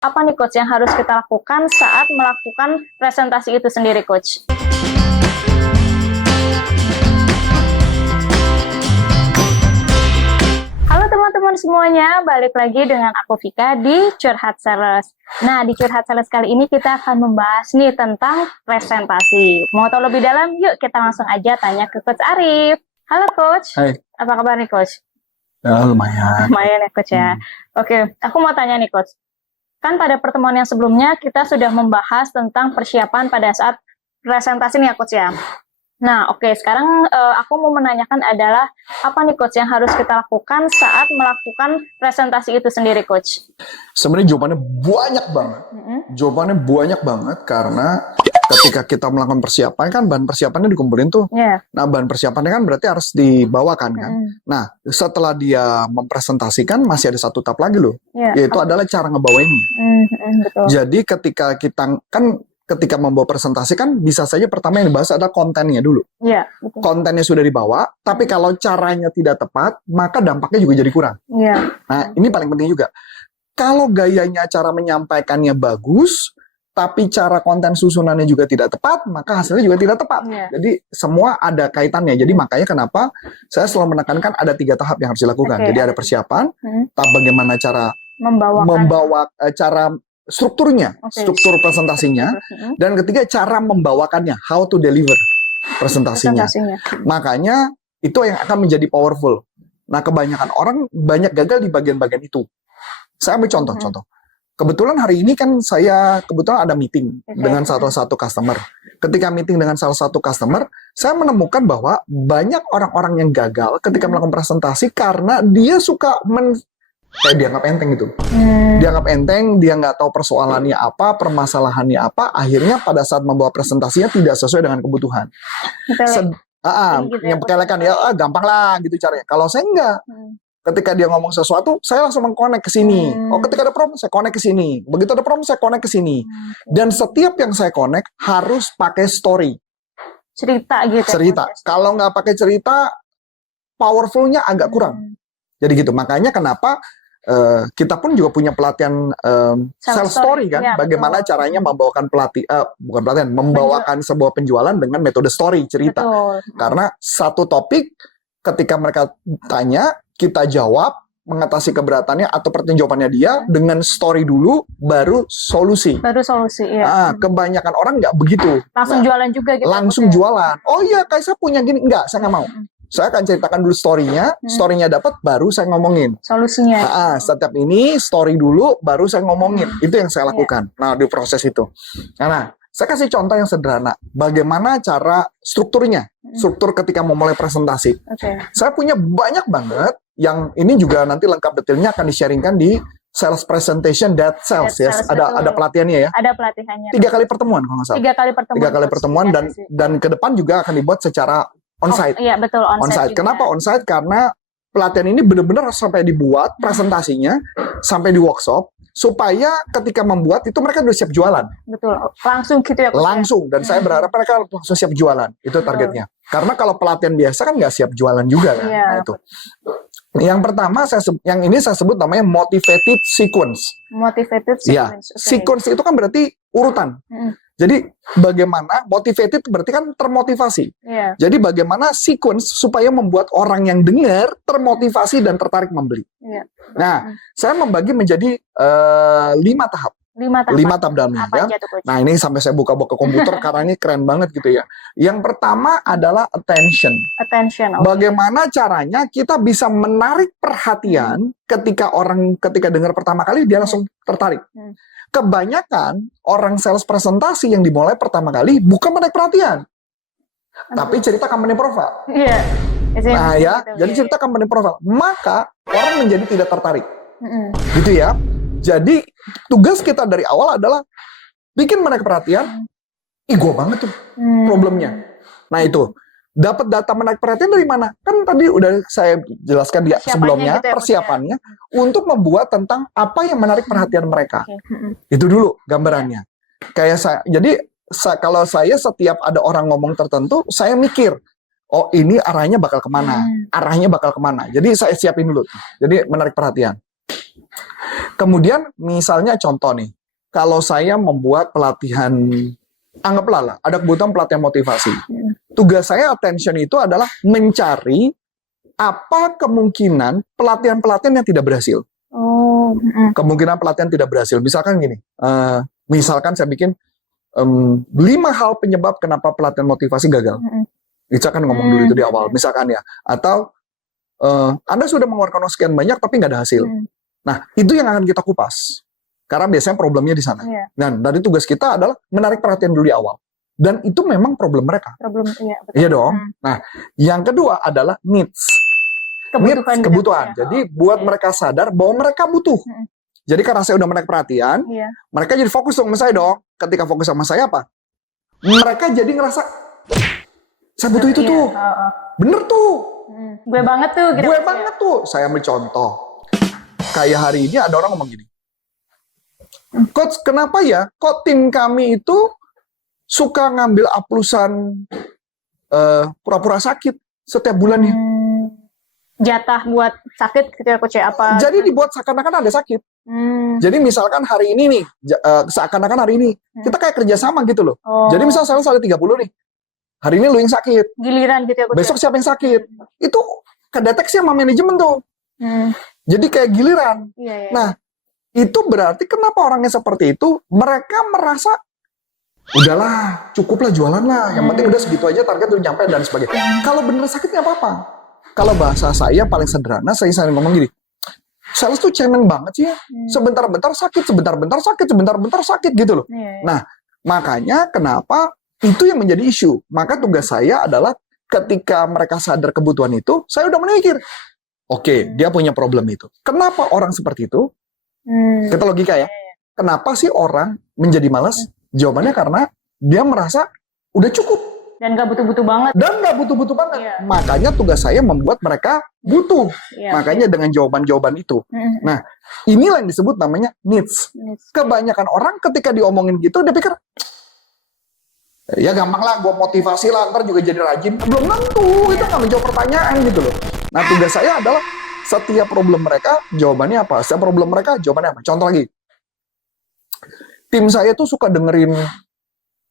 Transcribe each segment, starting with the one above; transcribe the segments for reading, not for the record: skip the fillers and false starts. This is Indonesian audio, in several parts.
Apa nih Coach yang harus kita lakukan saat melakukan presentasi itu sendiri, Coach? Halo teman-teman semuanya, balik lagi dengan aku Vika di Curhat Sales. Nah, di Curhat Sales kali ini kita akan membahas nih tentang presentasi. Mau tahu lebih dalam? Yuk kita langsung aja tanya ke Coach Arif. Halo Coach. Hai. Apa kabar nih Coach? Ya, lumayan. Lumayan ya Coach ya. Oke, aku mau tanya nih Coach. Kan pada pertemuan yang sebelumnya kita sudah membahas tentang persiapan pada saat presentasi nih ya Coach ya. Nah oke, sekarang aku mau menanyakan adalah apa nih Coach yang harus kita lakukan saat melakukan presentasi itu sendiri Coach? Sebenarnya jawabannya banyak banget. Jawabannya banyak banget karena ketika kita melakukan persiapan kan bahan persiapannya dikumpulin tuh. Yeah. Nah bahan persiapannya kan berarti harus dibawakan kan. Nah setelah dia mempresentasikan masih ada satu tahap lagi loh. Yaitu adalah cara ngebawainnya. Betul. Jadi ketika membawa presentasi kan bisa saja pertama yang dibahas adalah kontennya dulu. Iya, betul. Kontennya sudah dibawa, tapi kalau caranya tidak tepat, maka dampaknya juga jadi kurang. Iya. Nah, ini paling penting juga. Kalau gayanya cara menyampaikannya bagus, tapi cara konten susunannya juga tidak tepat, maka hasilnya juga tidak tepat. Iya. Jadi semua ada kaitannya. Jadi makanya kenapa saya selalu menekankan ada 3 tahap yang harus dilakukan. Jadi ada persiapan, tahap bagaimana cara cara strukturnya, struktur presentasinya, dan ketiga cara membawakannya, how to deliver presentasinya. Makanya itu yang akan menjadi powerful. Nah, kebanyakan orang banyak gagal di bagian-bagian itu. Saya ambil contoh-contoh. Kebetulan hari ini kan saya kebetulan ada meeting dengan salah satu customer. Ketika meeting dengan salah satu customer, saya menemukan bahwa banyak orang-orang yang gagal ketika melakukan presentasi karena dia suka kayak dianggap enteng gitu. Dianggap enteng, dia nggak tahu persoalannya apa, permasalahannya apa, akhirnya pada saat membawa presentasinya tidak sesuai dengan kebutuhan. Menyepelekan ya, gampang lah gitu caranya. Kalau saya enggak. Ketika dia ngomong sesuatu, saya langsung mengkonek ke sini. Ketika ada problem, saya konek ke sini. Begitu ada problem, saya konek ke sini. Dan setiap yang saya konek harus pakai story. Cerita gitu. Cerita. Kalau nggak pakai cerita, powerful-nya agak kurang. Jadi gitu. Makanya kenapa kita pun juga punya pelatihan sales story kan, bagaimana caranya membawakan membawakan sebuah penjualan dengan metode story, cerita. Karena satu topik ketika mereka tanya, kita jawab, mengatasi keberatannya atau pertanyaan jawabannya dia dengan story dulu, baru solusi. Iya. Kebanyakan orang nggak begitu. Langsung jualan juga gitu. Langsung jualan. Oh iya, kayak saya punya gini. Enggak, saya nggak mau. Saya akan ceritakan dulu story-nya dapat, baru saya ngomongin. Solusinya. Setiap ini story dulu, baru saya ngomongin. Itu yang saya lakukan. Nah, di proses itu. Nah, saya kasih contoh yang sederhana. Bagaimana cara strukturnya. Struktur ketika memulai presentasi. Saya punya banyak banget, yang ini juga nanti lengkap detailnya akan di-sharingkan di Sales Presentation That Sells. Ya. Ada pelatihannya ya. Ada pelatihannya. 3 kali pertemuan kalau nggak salah. 3 kali pertemuan. Dan ke depan juga akan dibuat secara on-site. Iya, betul. On-site. Kenapa on-site? Karena pelatihan ini benar-benar sampai dibuat presentasinya, sampai di workshop, supaya ketika membuat itu mereka udah siap jualan. Betul. Langsung gitu ya. Langsung. Dan saya berharap mereka langsung siap jualan. Itu targetnya. Karena kalau pelatihan biasa kan nggak siap jualan juga kan. Iya. Nah, itu. Yang pertama, yang ini saya sebut namanya motivated sequence. Motivated sequence. Sequence itu kan berarti urutan. Jadi bagaimana motivated berarti kan termotivasi. Jadi bagaimana sequence supaya membuat orang yang dengar termotivasi dan tertarik membeli. Nah, saya membagi menjadi 5 tahap. 5 tahap dalamnya. Ya. Nah, ini sampai saya buka-buka komputer karena ini keren banget gitu ya. Yang pertama adalah attention. Bagaimana caranya kita bisa menarik perhatian ketika dengar pertama kali dia langsung tertarik. Kebanyakan orang sales presentasi yang dimulai pertama kali bukan menarik perhatian, tapi cerita company profile. Nah ya, jadi cerita company profile, maka orang menjadi tidak tertarik, gitu ya. Jadi tugas kita dari awal adalah bikin menarik perhatian. Gue banget tuh problemnya. Nah itu. Dapat data menarik perhatian dari mana? Kan tadi udah saya jelaskan di sebelumnya, gitu ya, persiapannya untuk membuat tentang apa yang menarik perhatian mereka. Itu dulu gambarannya. Kayak kalau saya setiap ada orang ngomong tertentu, saya mikir, oh ini arahnya bakal kemana? Arahnya bakal kemana? Jadi saya siapin dulu. Jadi menarik perhatian. Kemudian misalnya contoh nih, kalau saya membuat pelatihan, anggaplah lah, ada kebutuhan pelatihan motivasi. Tugas saya attention itu adalah mencari apa kemungkinan pelatihan-pelatihan yang tidak berhasil. Kemungkinan pelatihan tidak berhasil. Misalkan gini, misalkan saya bikin 5 hal penyebab kenapa pelatihan motivasi gagal. Misalkan ngomong dulu itu di awal, misalkan ya. Atau Anda sudah mengeluarkan sekian banyak tapi nggak ada hasil. Nah, itu yang akan kita kupas. Karena biasanya problemnya di sana. Dan dari tugas kita adalah menarik perhatian dulu di awal. Dan itu memang problem mereka. Iya dong. Nah, yang kedua adalah needs. Kebutuhan. Jadi buat mereka sadar bahwa mereka butuh. Jadi karena saya udah menarik perhatian, mereka jadi fokus sama saya dong. Ketika fokus sama saya apa? Mereka jadi ngerasa, saya butuh itu tuh. Bener tuh. Gue banget tuh. Gue banget tuh. Saya ambil contoh. Kayak hari ini ada orang ngomong gini. Coach, kenapa ya? Kok tim kami itu suka ngambil aplusan pura-pura sakit setiap bulannya? Jatah buat sakit gitu ya Coach ya? Apa? Jadi dibuat seakan-akan ada sakit. Jadi misalkan hari ini nih, seakan-akan hari ini, kita kayak kerjasama gitu loh. Jadi misal saya 30 nih, hari ini lu yang sakit. Giliran gitu ya Coach. Besok siapa yang sakit? Itu kedeteksi sama manajemen tuh. Jadi kayak giliran. Nah, itu berarti kenapa orangnya seperti itu? Mereka merasa, udahlah, cukuplah jualan lah. Yang penting udah segitu aja, target udah nyampe dan sebagainya. Kalau bener sakitnya apa-apa. Kalau bahasa saya paling sederhana, saya sering ngomong gini, sales tuh cemen banget sih ya. Sebentar-bentar sakit, sebentar-bentar sakit, sebentar-bentar sakit gitu loh. Nah, makanya kenapa itu yang menjadi isu. Maka tugas saya adalah ketika mereka sadar kebutuhan itu, saya udah memikir, oke, dia punya problem itu. Kenapa orang seperti itu? Kita logika ya. Kenapa sih orang menjadi malas? Jawabannya karena dia merasa udah cukup. Dan gak butuh-butuh banget. Makanya tugas saya membuat mereka butuh. Makanya dengan jawaban-jawaban itu. Nah, inilah yang disebut namanya needs. Kebanyakan orang ketika diomongin gitu, dia pikir, ya gampang lah, gue motivasi lah, ntar juga jadi rajin. Belum tentu, itu nggak menjawab pertanyaan gitu loh. Nah, tugas saya adalah setiap problem mereka, jawabannya apa? Setiap problem mereka, jawabannya apa? Contoh lagi. Tim saya tuh suka dengerin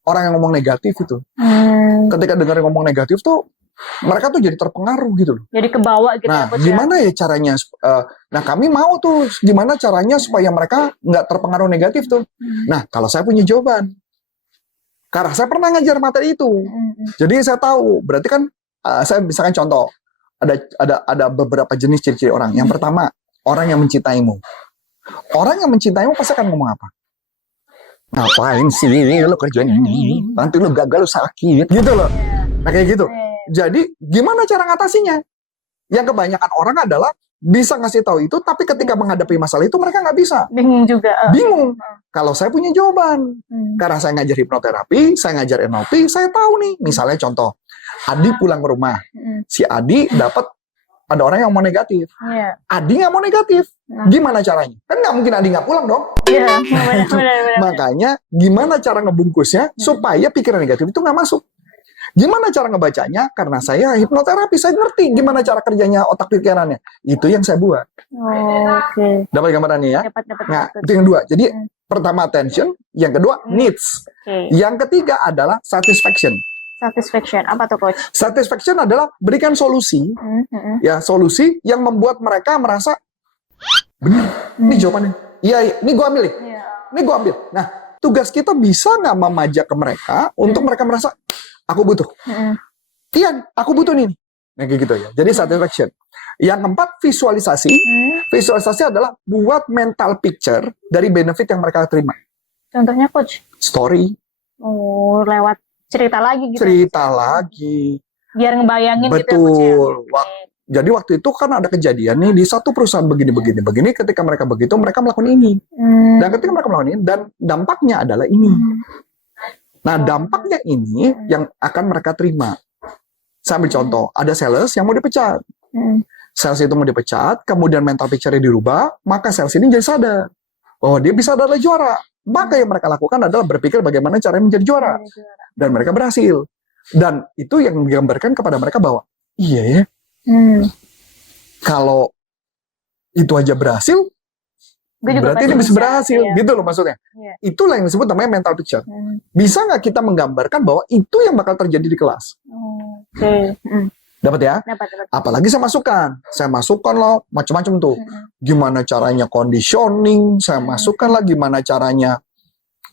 orang yang ngomong negatif itu. Ketika dengerin ngomong negatif tuh, mereka tuh jadi terpengaruh gitu loh. Jadi kebawa gitu. Nah, gimana ya caranya? Nah, kami mau tuh, gimana caranya supaya mereka nggak terpengaruh negatif tuh. Nah, kalau saya punya jawaban. Karena saya pernah ngajar materi itu. Jadi saya tahu, berarti kan, saya misalkan contoh, ada beberapa jenis ciri-ciri orang. Yang pertama, orang yang mencintaimu. Orang yang mencintaimu pasti akan ngomong apa? Ngapain sih lo kerjaan ini? Nanti lo gagal, lo sakit. Gitu loh. Nah kayak gitu. Jadi gimana cara ngatasinya? Yang kebanyakan orang adalah bisa ngasih tahu itu, tapi ketika menghadapi masalah itu mereka nggak bisa. Bingung juga. Bingung. Kalau saya punya jawaban. Karena saya ngajar hipnoterapi, saya ngajar NLP, saya tahu nih. Misalnya contoh, Adi pulang ke rumah. Si Adi dapat ada orang yang mau negatif. Adi nggak mau negatif. Gimana caranya? Kan nggak mungkin Adi nggak pulang dong. Makanya gimana cara ngebungkusnya supaya pikiran negatif itu nggak masuk. Gimana cara ngebacanya? Karena saya hipnoterapi, saya ngerti gimana cara kerjanya otak pikirannya. Itu yang saya buat. Dapat gambarannya ya? Dapat. Nah, itu yang dua. Jadi pertama attention, yang kedua needs. Yang ketiga adalah satisfaction. Satisfaction, apa tuh Coach? Satisfaction adalah berikan solusi, ya solusi yang membuat mereka merasa benar. Ini jawabannya. Iya, ini gue ambil nih. Ini gue ambil. Nah, tugas kita bisa nggak memajak ke mereka untuk mereka merasa aku butuh. Iya, aku butuh nih. Nah, kayak gitu ya. Jadi satisfaction. Yang keempat, visualisasi. Visualisasi adalah buat mental picture dari benefit yang mereka terima. Contohnya Coach? Story. Oh, lewat cerita lagi gitu. Cerita lagi. Biar ngebayangin betul. Gitu ya Coach ya. Jadi waktu itu kan ada kejadian nih di satu perusahaan begini. Ketika mereka begitu, mereka melakukan ini. Dan ketika mereka melakukan ini, dan dampaknya adalah ini. Nah, dampaknya ini yang akan mereka terima. Saya ambil contoh, ada sales yang mau dipecat. Sales itu mau dipecat, kemudian mental picture-nya dirubah, maka sales ini jadi sadar. Oh, dia bisa adalah juara. Maka yang mereka lakukan adalah berpikir bagaimana caranya menjadi juara. Dan mereka berhasil. Dan itu yang menggambarkan kepada mereka bahwa, iya ya, kalau itu aja berhasil, berarti ini bisa berhasil, gitu loh maksudnya. Itulah yang disebut namanya mental picture. Bisa nggak kita menggambarkan bahwa itu yang bakal terjadi di kelas? Dapat ya? Dapat. Apalagi saya masukkan loh macam-macam tuh. Gimana caranya conditioning, saya masukkan lah gimana caranya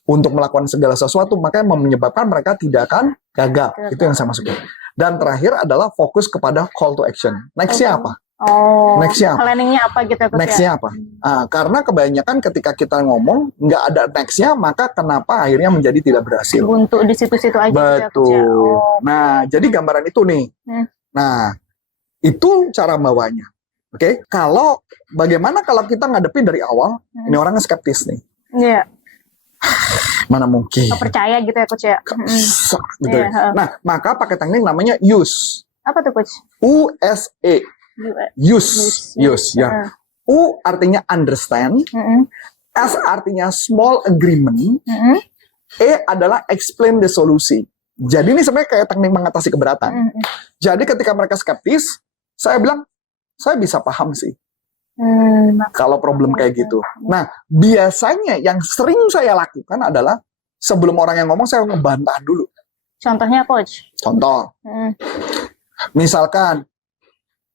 untuk melakukan segala sesuatu, makanya menyebabkan mereka tidak akan gagal. Itu yang saya masukkan. Dan terakhir adalah fokus kepada call to action. Nextnya apa? Nextnya apa? Planningnya apa gitu? Nextnya apa? Karena kebanyakan ketika kita ngomong nggak ada nextnya, maka kenapa akhirnya menjadi tidak berhasil? Buntu di situ-situ aja. Betul. Nah, jadi gambaran itu nih. Nah, itu cara bawanya. Oke? Bagaimana kalau kita ngadepin dari awal? Ini orangnya skeptis nih. Iya. Mana mungkin? Nggak percaya gitu ya, Coach ya? Bisa, gitu ya. Nah, maka pakai teknik namanya use. Apa tuh, Coach? U-S-E. Use, ya. U artinya understand, S artinya small agreement, E adalah explain the solution. Jadi ini sebenarnya kayak teknik mengatasi keberatan. Jadi ketika mereka skeptis, saya bilang, saya bisa paham sih. Kalau problem kayak gitu. Nah, biasanya yang sering saya lakukan adalah sebelum orang yang ngomong, saya ngebantah dulu. Contohnya, Coach? Contoh. Misalkan,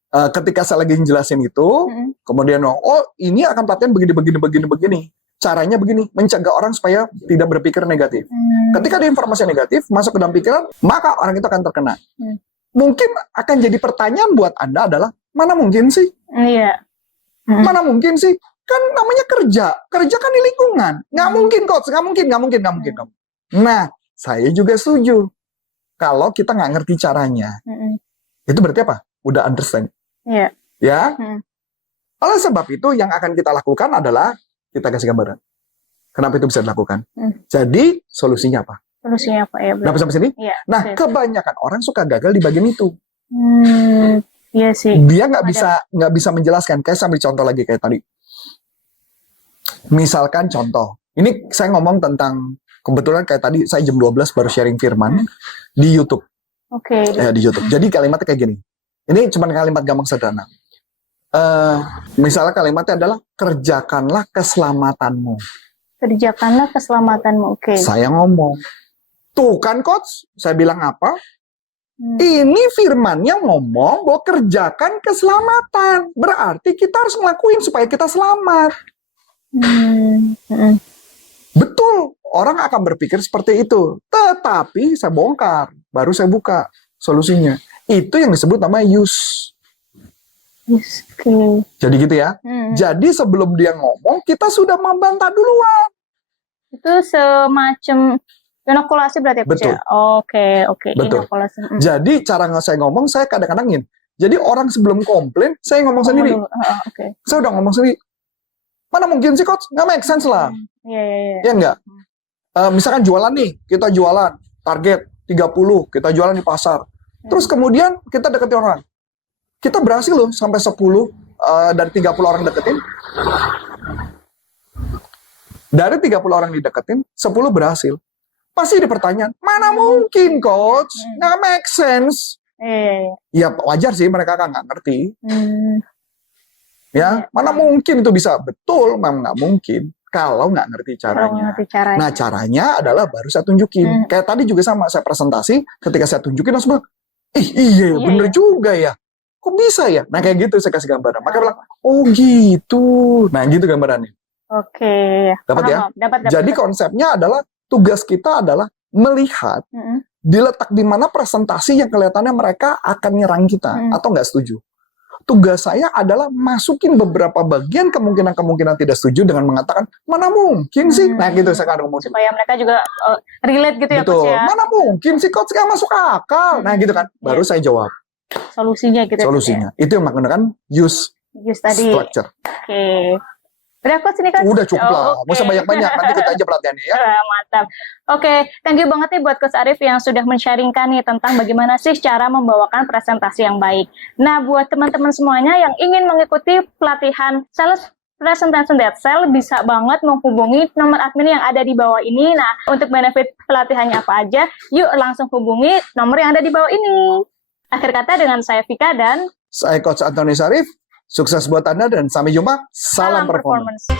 ketika saya lagi ngejelasin itu, kemudian ini akan pelatihan begini. Caranya begini, mencegah orang supaya tidak berpikir negatif. Ketika ada informasi negatif masuk ke dalam pikiran, maka orang itu akan terkena. Mungkin akan jadi pertanyaan buat Anda adalah, mana mungkin sih? Iya. Mana mungkin sih? Kan namanya kerja kan di lingkungan. Nggak mungkin, Coach, nggak mungkin. Nah, saya juga setuju. Kalau kita nggak ngerti caranya, itu berarti apa? Udah understand. Iya. Ya. Oleh sebab itu yang akan kita lakukan adalah kita kasih gambaran. Kenapa itu bisa dilakukan? Jadi solusinya apa? Solusinya apa ya? Dapat sampai sini? Iya. Nah, kebanyakan orang suka gagal di bagian itu. Iya sih. Dia nggak bisa menjelaskan. Kayak sambil contoh lagi kayak tadi. Misalkan contoh. Ini saya ngomong tentang kebetulan kayak tadi saya jam 12 baru sharing firman di YouTube. Oke. Di YouTube. Jadi kalimatnya kayak gini. Ini cuma kalimat gampang sederhana. Misalnya kalimatnya adalah kerjakanlah keselamatanmu. Kerjakanlah keselamatanmu. Oke. Saya ngomong. Tuh kan, Coach, saya bilang apa? Ini firmannya ngomong bahwa kerjakan keselamatan. Berarti kita harus ngelakuin supaya kita selamat. Betul, orang akan berpikir seperti itu. Tetapi saya bongkar, baru saya buka solusinya. Itu yang disebut namanya use. Jadi gitu ya. Jadi sebelum dia ngomong, kita sudah membantah duluan. Itu semacam inokulasi berarti ya? Betul. Oke. Betul. Inokulasi. Jadi cara saya ngomong, saya kadang-kadang gini. Jadi orang sebelum komplain, saya ngomong sendiri. Saya udah ngomong sendiri. Mana mungkin sih, Coach? Nggak make sense lah. Iya. Ya enggak? Misalkan jualan nih, kita jualan. Target 30, kita jualan di pasar. Terus kemudian kita deketin orang. Kita berhasil loh sampai 10 dari 30 orang deketin. Dari 30 orang dideketin, 10 berhasil. Pasti ada pertanyaan, mana mungkin, Coach? Nggak make sense. Ya wajar sih, mereka kan nggak ngerti. Ya, mana mungkin itu bisa? Betul, memang nggak mungkin. Kalau nggak ngerti caranya. Nah, caranya adalah baru saya tunjukin. Kayak tadi juga sama, saya presentasi, ketika saya tunjukin langsung bilang, iya, bener juga ya. Kok bisa ya? Nah, kayak gitu saya kasih gambaran. Maka bilang, oh gitu. Nah, gitu gambarannya. Oke. Dapat ya? Dapat. Jadi konsepnya adalah, tugas kita adalah melihat, diletak di mana presentasi yang kelihatannya mereka akan nyerang kita, atau nggak setuju. Tugas saya adalah masukin beberapa bagian kemungkinan-kemungkinan tidak setuju dengan mengatakan, mana mungkin sih? Nah gitu saya akan ngomong. Supaya mereka juga relate gitu ya, Coach ya? Mana mungkin sih, Coach, nggak masuk akal? Nah gitu kan, baru saya jawab. Solusinya gitu. Solusinya. Itu yang menggunakan use tadi. Structure. Oke. Udah, Coach, ini kan? Udah cukup lah. Nggak usah banyak-banyak. Nanti kita aja pelatihannya ya. Mantap. Oke, thank you banget nih buat Coach Arif yang sudah men-sharingkan nih tentang bagaimana sih cara membawakan presentasi yang baik. Nah, buat teman-teman semuanya yang ingin mengikuti pelatihan Sales Presentation That Sell, bisa banget menghubungi nomor admin yang ada di bawah ini. Nah, untuk benefit pelatihannya apa aja, yuk langsung hubungi nomor yang ada di bawah ini. Akhir kata dengan saya Vika dan saya Coach Antoni Syarif. Sukses buat Anda dan sampai jumpa. Salam performance.